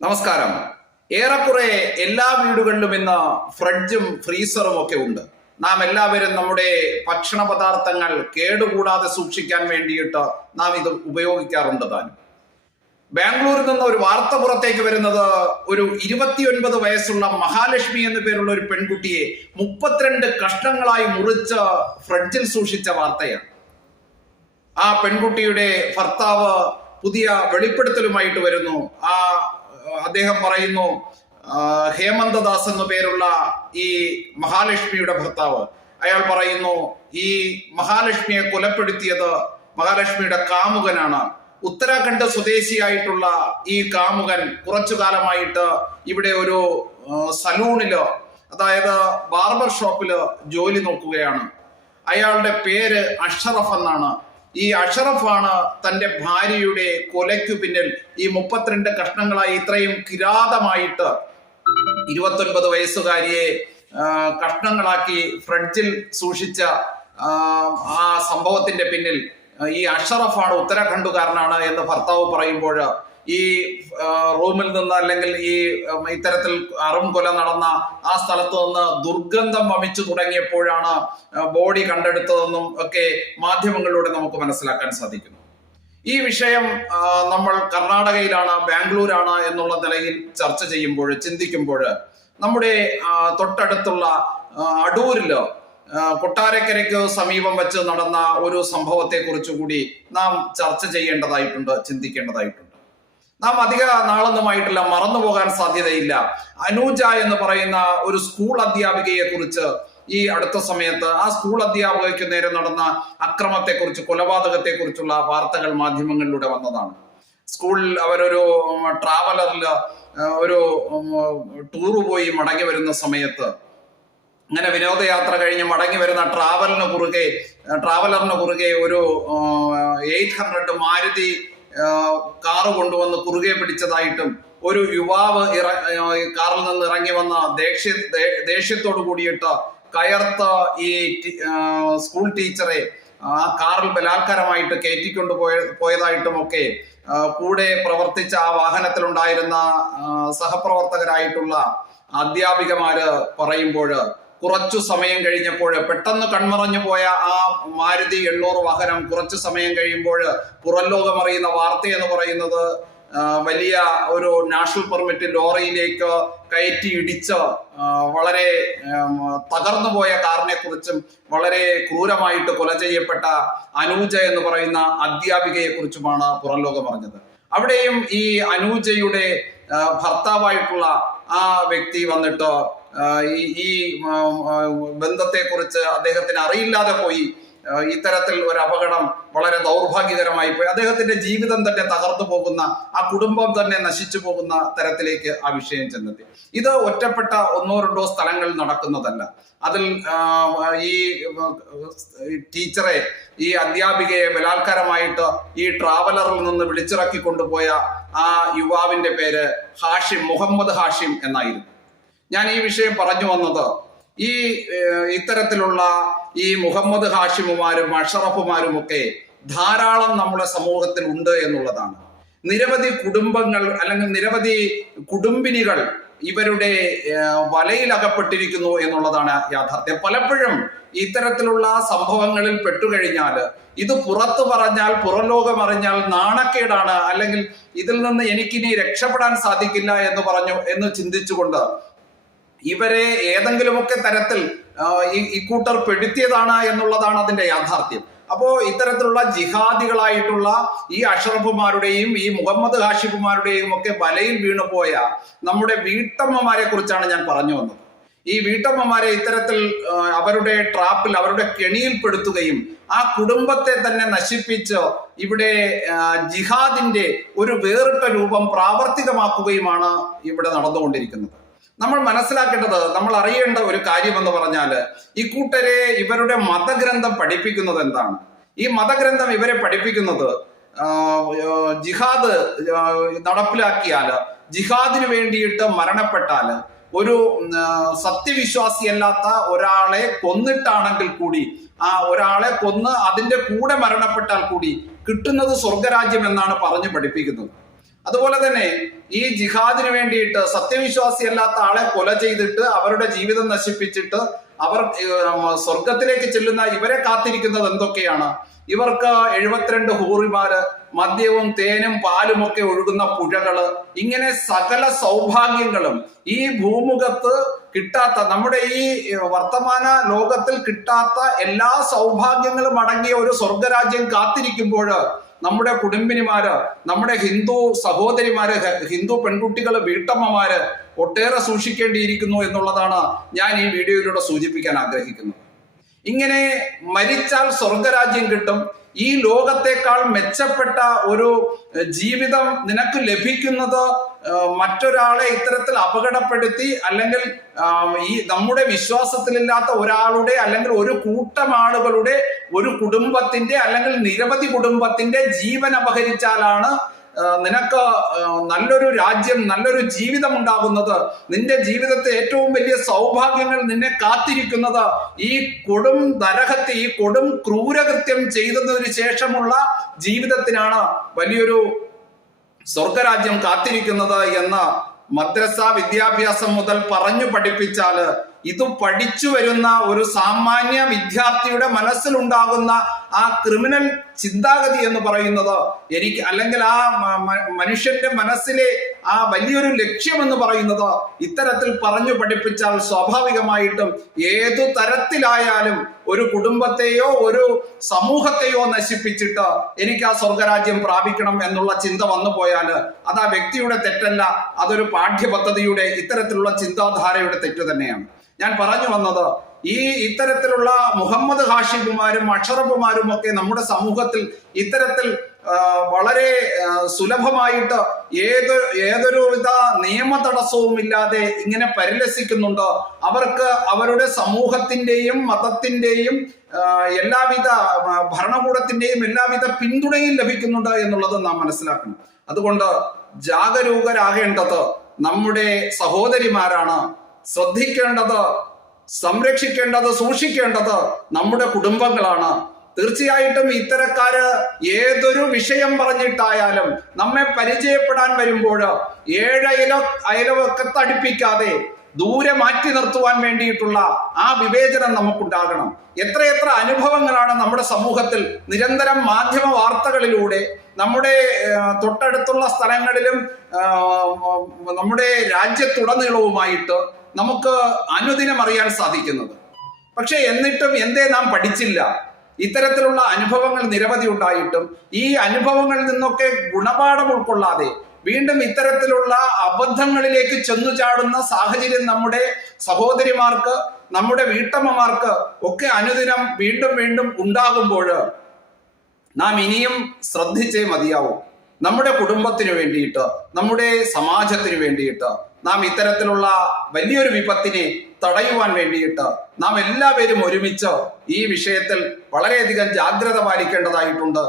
നമസ്കാരം. ഏറെക്കുറെ എല്ലാ വീടുകളിലും ഇന്ന് ഫ്രിഡ്ജും ഫ്രീസറും ഒക്കെ ഉണ്ട്. നാം എല്ലാവരും നമ്മുടെ ഭക്ഷണ പദാർത്ഥങ്ങൾ കേടുകൂടാതെ സൂക്ഷിക്കാൻ വേണ്ടിയിട്ട് നാം ഇത് ഉപയോഗിക്കാറുണ്ട് താനും. ബാംഗ്ലൂരിൽ നിന്ന് ഒരു വാർത്ത പുറത്തേക്ക് വരുന്നത് ഒരു 29 വയസ്സുള്ള മഹാലക്ഷ്മി എന്നു പേരുള്ള ഒരു പെൺകുട്ടിയെ 32 കഷ്ണങ്ങളായി മുറിച്ച് ഫ്രിഡ്ജിൽ സൂക്ഷിച്ച വാർത്തയാണ്. ആ പെൺകുട്ടിയുടെ ഭർത്താവ് പുതിയ വെളിപ്പെടുത്തലുമായിട്ട് വരുന്നു. അദ്ദേഹം പറയുന്നു, ഹേമന്തദാസ് എന്നു പേരുള്ള ഈ മഹാലക്ഷ്മിയുടെ ഭർത്താവ്, അയാൾ പറയുന്നു ഈ മഹാലക്ഷ്മിയെ കൊലപ്പെടുത്തിയത് മഹാലക്ഷ്മിയുടെ കാമുകനാണ്. ഉത്തരാഖണ്ഡ് സ്വദേശിയായിട്ടുള്ള ഈ കാമുകൻ കുറച്ചു കാലമായിട്ട് ഇവിടെ ഒരു സലൂണില്, അതായത് ബാർബർ ഷോപ്പില് ജോലി നോക്കുകയാണ്. അയാളുടെ പേര് അഷറഫ് എന്നാണ്. ഈ അഷറഫാണ് തന്റെ ഭാര്യയുടെ കൊലയ്ക്കു പിന്നിൽ. ഈ 32 കഷ്ണങ്ങളായി ഇത്രയും കിരാതമായിട്ട് 29 വയസ്സുകാരിയെ കഷ്ണങ്ങളാക്കി ഫ്രിഡ്ജിൽ സൂക്ഷിച്ച ആ സംഭവത്തിന്റെ പിന്നിൽ ഈ അഷറഫാണ്, ഉത്തരാഖണ്ഡുകാരനാണ് എന്ന് ഭർത്താവ് പറയുമ്പോൾ, ഈ റൂമിൽ നിന്ന് അല്ലെങ്കിൽ ഈ ഇത്തരത്തിൽ അറും കൊല നടന്ന ആ സ്ഥലത്ത് നിന്ന് ദുർഗന്ധം വമിച്ചു തുടങ്ങിയപ്പോഴാണ് ബോഡി കണ്ടെടുത്തതെന്നും ഒക്കെ മാധ്യമങ്ങളിലൂടെ നമുക്ക് മനസ്സിലാക്കാൻ സാധിക്കുന്നു. ഈ വിഷയം നമ്മൾ കർണാടകയിലാണ്, ബാംഗ്ലൂരാണ് എന്നുള്ള നിലയിൽ ചർച്ച ചെയ്യുമ്പോൾ, ചിന്തിക്കുമ്പോൾ, നമ്മുടെ തൊട്ടടുത്തുള്ള അടൂരില് കൊട്ടാരക്കരയ്ക്ക് സമീപം വെച്ച് നടന്ന ഒരു സംഭവത്തെ കുറിച്ച് കൂടി നാം ചർച്ച ചെയ്യേണ്ടതായിട്ടുണ്ട്, ചിന്തിക്കേണ്ടതായിട്ടുണ്ട്. നാം അധിക നാളൊന്നുമായിട്ടില്ല, മറന്നുപോകാൻ സാധ്യതയില്ല. അനൂജ എന്ന് പറയുന്ന ഒരു സ്കൂൾ അധ്യാപികയെ കുറിച്ച് ഈ അടുത്ത സമയത്ത് ആ സ്കൂൾ അധ്യാപകയ്ക്ക് നേരെ നടന്ന അക്രമത്തെക്കുറിച്ച്, കൊലപാതകത്തെ കുറിച്ചുള്ള വാർത്തകൾ മാധ്യമങ്ങളിലൂടെ വന്നതാണ്. സ്കൂളിൽ അവരൊരു ട്രാവലറില് ഒരു ടൂറ് പോയി മടങ്ങി വരുന്ന സമയത്ത്, അങ്ങനെ വിനോദയാത്ര കഴിഞ്ഞ് മടങ്ങി വരുന്ന ട്രാവലറിന് കുറുകെ ഒരു 800 മാരുതി കാറ് കൊണ്ടുവന്ന് കുറുകെ പിടിച്ചതായിട്ടും, ഒരു യുവാവ് കാറിൽ നിന്ന് ഇറങ്ങി വന്ന ദേഷ്യത്തോടു കൂടിയിട്ട് കയർത്ത ഈ സ്കൂൾ ടീച്ചറെ ആ കാറിൽ ബലാത്കാരമായിട്ട് കയറ്റിക്കൊണ്ട് പോയതായിട്ടും ഒക്കെ കൂടെ പ്രവർത്തിച്ച ആ വാഹനത്തിലുണ്ടായിരുന്ന സഹപ്രവർത്തകരായിട്ടുള്ള അധ്യാപികമാര് പറയുമ്പോൾ, കുറച്ചു സമയം കഴിഞ്ഞപ്പോൾ, പെട്ടെന്ന് കൺമറഞ്ഞു പോയ ആ മാരുതി 800 വാഹനം കുറച്ചു സമയം കഴിയുമ്പോൾ പുറം ലോകം അറിയുന്ന വാർത്ത എന്ന് പറയുന്നത് വലിയ ഒരു നാഷണൽ പെർമിറ്റ് ലോറിയിലേക്ക് കയറ്റി ഇടിച്ച് വളരെ തകർന്നു പോയ കാറിനെ കുറിച്ചും വളരെ ക്രൂരമായിട്ട് കൊല ചെയ്യപ്പെട്ട അനൂജ എന്ന് പറയുന്ന അധ്യാപികയെ കുറിച്ചുമാണ് പുറം ലോകം അറിഞ്ഞത്. അവിടെയും ഈ അനൂജയുടെ ഭർത്താവായിട്ടുള്ള ആ വ്യക്തി വന്നിട്ട് ഈ ബന്ധത്തെക്കുറിച്ച് അദ്ദേഹത്തിന് അറിയില്ലാതെ പോയി. ഇത്തരത്തിൽ ഒരു അപകടം വളരെ ദൗർഭാഗ്യകരമായി പോയി. അദ്ദേഹത്തിന്റെ ജീവിതം തന്നെ തകർന്നു പോകുന്ന, ആ കുടുംബം തന്നെ നശിച്ചു പോകുന്ന തരത്തിലേക്ക് ആ വിഷയം ചെന്നെത്തി. ഇത് ഒറ്റപ്പെട്ട 1-2 സ്ഥലങ്ങളിൽ നടക്കുന്നതല്ല. അതിൽ ഈ ടീച്ചറെ, ഈ അധ്യാപികയെ ബലാത്കാരമായിട്ട് ഈ ട്രാവലറിൽ നിന്ന് വിളിച്ചിറക്കി കൊണ്ടുപോയ ആ യുവാവിന്റെ പേര് മുഹമ്മദ് ഹാഷിം എന്നായിരുന്നു. ഞാൻ ഈ വിഷയം പറഞ്ഞു വന്നത്, ഈ ഇത്തരത്തിലുള്ള ഈ മുഹമ്മദ് ഹാഷിമുമാരും അഷറഫുമാരും ഒക്കെ ധാരാളം നമ്മുടെ സമൂഹത്തിൽ ഉണ്ട് എന്നുള്ളതാണ്. നിരവധി കുടുംബങ്ങൾ അല്ലെങ്കിൽ നിരവധി കുടുംബിനികൾ ഇവരുടെ വലയിൽ അകപ്പെട്ടിരിക്കുന്നു എന്നുള്ളതാണ് യാഥാർത്ഥ്യം. പലപ്പോഴും ഇത്തരത്തിലുള്ള സംഭവങ്ങളിൽ പെട്ടുകഴിഞ്ഞാൽ ഇത് പുറത്തു പറഞ്ഞാൽ, പുറം ലോകം അറിഞ്ഞാൽ നാണക്കേടാണ്, അല്ലെങ്കിൽ ഇതിൽ നിന്ന് എനിക്കിനി രക്ഷപ്പെടാൻ സാധിക്കില്ല എന്ന് ചിന്തിച്ചുകൊണ്ട് ഇവരെ ഏതെങ്കിലുമൊക്കെ തരത്തിൽ ഇക്കൂട്ടർ പെടുത്തിയതാണ് എന്നുള്ളതാണ് അതിന്റെ യാഥാർത്ഥ്യം. അപ്പോ ഇത്തരത്തിലുള്ള ജിഹാദികളായിട്ടുള്ള ഈ അഷറഫുമാരുടെയും ഈ മുഹമ്മദ് ഹാഷിഫുമാരുടെയും ഒക്കെ വലയിൽ വീണുപോയ നമ്മുടെ വീട്ടമ്മമാരെ കുറിച്ചാണ് ഞാൻ പറഞ്ഞു വന്നത്. ഈ വീട്ടമ്മമാരെ ഇത്തരത്തിൽ അവരുടെ ട്രാപ്പിൽ, അവരുടെ കെണിയിൽപ്പെടുത്തുകയും ആ കുടുംബത്തെ തന്നെ നശിപ്പിച്ച് ഇവിടെ ജിഹാദിന്റെ ഒരു വേറിട്ട രൂപം പ്രാവർത്തികമാക്കുകയുമാണ് ഇവിടെ നടന്നുകൊണ്ടിരിക്കുന്നത്. നമ്മൾ മനസ്സിലാക്കേണ്ടത്, നമ്മൾ അറിയേണ്ട ഒരു കാര്യം എന്ന് പറഞ്ഞാൽ, ഇക്കൂട്ടരെ ഇവരുടെ മതഗ്രന്ഥം പഠിപ്പിക്കുന്നത് എന്താണ്? ഈ മതഗ്രന്ഥം ഇവരെ പഠിപ്പിക്കുന്നത് ജിഹാദ് നടപ്പിലാക്കിയാൽ, ജിഹാദിന് വേണ്ടിയിട്ട് മരണപ്പെട്ടാൽ, ഒരു സത്യവിശ്വാസിയല്ലാത്ത ഒരാളെ കൊന്നിട്ടാണെങ്കിൽ കൂടി, ആ ഒരാളെ കൊന്ന് അതിന്റെ കൂടെ മരണപ്പെട്ടാൽ കൂടി കിട്ടുന്നത് സ്വർഗരാജ്യം എന്നാണ് പറഞ്ഞു പഠിപ്പിക്കുന്നത്. അതുപോലെ തന്നെ ഈ ജിഹാദിന് വേണ്ടിയിട്ട് സത്യവിശ്വാസിയല്ലാത്ത ആളെ കൊല ചെയ്തിട്ട് അവരുടെ ജീവിതം നശിപ്പിച്ചിട്ട് അവർ സ്വർഗത്തിലേക്ക് ചെല്ലുന്ന ഇവരെ കാത്തിരിക്കുന്നത് എന്തൊക്കെയാണ്? ഇവർക്ക് 72 ഹൂറിമാര്, മദ്യവും തേനും പാലും ഒക്കെ ഒഴുകുന്ന പുഴകള്, ഇങ്ങനെ സകല സൗഭാഗ്യങ്ങളും ഈ ഭൂമുഖത്ത് കിട്ടാത്ത, നമ്മുടെ ഈ വർത്തമാന ലോകത്തിൽ കിട്ടാത്ത എല്ലാ സൗഭാഗ്യങ്ങളും അടങ്ങിയ ഒരു സ്വർഗരാജ്യം കാത്തിരിക്കുമ്പോൾ നമ്മുടെ കുടുംബിനിമാര്, നമ്മുടെ ഹിന്ദു സഹോദരിമാര്, ഹിന്ദു പെൺകുട്ടികള്, വീട്ടമ്മമാര് ഒട്ടേറെ സൂക്ഷിക്കേണ്ടിയിരിക്കുന്നു എന്നുള്ളതാണ് ഞാൻ ഈ വീഡിയോയിലൂടെ സൂചിപ്പിക്കാൻ ആഗ്രഹിക്കുന്നത്. ഇങ്ങനെ മരിച്ചാൽ സ്വർഗരാജ്യം കിട്ടും, ഈ ലോകത്തെക്കാൾ മെച്ചപ്പെട്ട ഒരു ജീവിതം നിനക്ക് ലഭിക്കുന്നത് മറ്റൊരാളെ ഇത്തരത്തിൽ അപകടപ്പെടുത്തി അല്ലെങ്കിൽ ഈ നമ്മുടെ വിശ്വാസത്തിലില്ലാത്ത ഒരാളുടെ അല്ലെങ്കിൽ ഒരു കൂട്ടം ആളുകളുടെ, ഒരു കുടുംബത്തിന്റെ അല്ലെങ്കിൽ നിരവധി കുടുംബത്തിന്റെ ജീവൻ അപഹരിച്ചാലാണ് നിനക്ക് നല്ലൊരു രാജ്യം, നല്ലൊരു ജീവിതം ഉണ്ടാകുന്നത്. നിന്റെ ജീവിതത്തെ ഏറ്റവും വലിയ സൗഭാഗ്യങ്ങൾ നിന്നെ കാത്തിരിക്കുന്നത് ഈ കൊടും നരകത്തെ, ഈ കൊടും ക്രൂരകൃത്യം ചെയ്തതിനു ശേഷമുള്ള ജീവിതത്തിനാണ് വലിയൊരു സ്വർഗരാജ്യം കാത്തിരിക്കുന്നത് എന്ന് മദ്രസ വിദ്യാഭ്യാസം മുതൽ പറഞ്ഞു പഠിപ്പിച്ചാല് ഇത് പഠിച്ചു വരുന്ന ഒരു സാമാന്യ വിദ്യാർത്ഥിയുടെ മനസ്സിലുണ്ടാകുന്ന ആ ക്രിമിനൽ ചിന്താഗതി എന്ന് പറയുന്നത് എനിക്ക്, അല്ലെങ്കിൽ ആ മനുഷ്യന്റെ മനസ്സിലെ ആ വലിയൊരു ലക്ഷ്യം എന്ന് പറയുന്നത് ഇത്തരത്തിൽ പറഞ്ഞു പഠിപ്പിച്ചാൽ സ്വാഭാവികമായിട്ടും ഏതു തരത്തിലായാലും ഒരു കുടുംബത്തെയോ ഒരു സമൂഹത്തെയോ നശിപ്പിച്ചിട്ട് എനിക്ക് ആ സ്വർഗരാജ്യം പ്രാപിക്കണം എന്നുള്ള ചിന്ത വന്നു പോയാൽ അത് ആ വ്യക്തിയുടെ തെറ്റല്ല, അതൊരു പാഠ്യപദ്ധതിയുടെ ഇത്തരത്തിലുള്ള ചിന്താധാരയുടെ തെറ്റ് തന്നെയാണ്. ഞാൻ പറഞ്ഞു വന്നത്, ഈ ഇത്തരത്തിലുള്ള മുഹമ്മദ് ഹാഷിബുമാരും അഷറഫുമാരും ഒക്കെ നമ്മുടെ സമൂഹത്തിൽ ഇത്തരത്തിൽ വളരെ സുലഭമായിട്ട് ഏതൊരുവിധ നിയമ തടസ്സവും ഇല്ലാതെ ഇങ്ങനെ പരിലസിക്കുന്നുണ്ട്. അവർക്ക് അവരുടെ സമൂഹത്തിന്റെയും മതത്തിന്റെയും എല്ലാവിധ ഭരണകൂടത്തിന്റെയും എല്ലാവിധ പിന്തുണയും ലഭിക്കുന്നുണ്ട് എന്നുള്ളത് നാം മനസ്സിലാക്കണം. അതുകൊണ്ട് ജാഗരൂകരാകേണ്ടത് നമ്മുടെ സഹോദരിമാരാണ്. ശ്രദ്ധിക്കേണ്ടത്, സംരക്ഷിക്കേണ്ടത്, സൂക്ഷിക്കേണ്ടത് നമ്മുടെ കുടുംബങ്ങളാണ്. തീർച്ചയായിട്ടും ഇത്തരക്കാര് ഏതൊരു വിഷയം പറഞ്ഞിട്ടായാലും നമ്മെ പരിചയപ്പെടാൻ വരുമ്പോൾ അയലവക്കത്ത് അടുപ്പിക്കാതെ ദൂരെ മാറ്റി നിർത്തുവാൻ വേണ്ടിയിട്ടുള്ള ആ വിവേചനം നമുക്കുണ്ടാകണം. എത്രയെത്ര അനുഭവങ്ങളാണ് നമ്മുടെ സമൂഹത്തിൽ നിരന്തരം മാധ്യമ വാർത്തകളിലൂടെ നമ്മുടെ തൊട്ടടുത്തുള്ള സ്ഥലങ്ങളിലും നമ്മുടെ രാജ്യത്തുടനീളവുമായിട്ട് നമുക്ക് അനുദിനം അറിയാൻ സാധിക്കുന്നത്. പക്ഷെ എന്നിട്ടും എന്തേ നാം പഠിച്ചില്ല? ഇത്തരത്തിലുള്ള അനുഭവങ്ങൾ നിരവധി ഉണ്ടായിട്ടും ഈ അനുഭവങ്ങളിൽ നിന്നൊക്കെ ഗുണപാഠം ഉൾക്കൊള്ളാതെ വീണ്ടും ഇത്തരത്തിലുള്ള അബദ്ധങ്ങളിലേക്ക് ചെന്നു ചാടുന്ന സാഹചര്യം നമ്മുടെ സഹോദരിമാർക്ക്, നമ്മുടെ വീട്ടമ്മമാർക്ക് ഒക്കെ അനുദിനം വീണ്ടും വീണ്ടും ഉണ്ടാകുമ്പോൾ നാം ഇനിയും ശ്രദ്ധിച്ചേ മതിയാവും. നമ്മുടെ കുടുംബത്തിന് വേണ്ടിയിട്ട്, നമ്മുടെ സമാജത്തിന് വേണ്ടിയിട്ട് നാം ഇത്തരത്തിലുള്ള വലിയൊരു വിപത്തിനെ തടയുവാൻ വേണ്ടിയിട്ട് നാം എല്ലാവരും ഒരുമിച്ച് ഈ വിഷയത്തിൽ വളരെയധികം ജാഗ്രത പാലിക്കേണ്ടതായിട്ടുണ്ട്.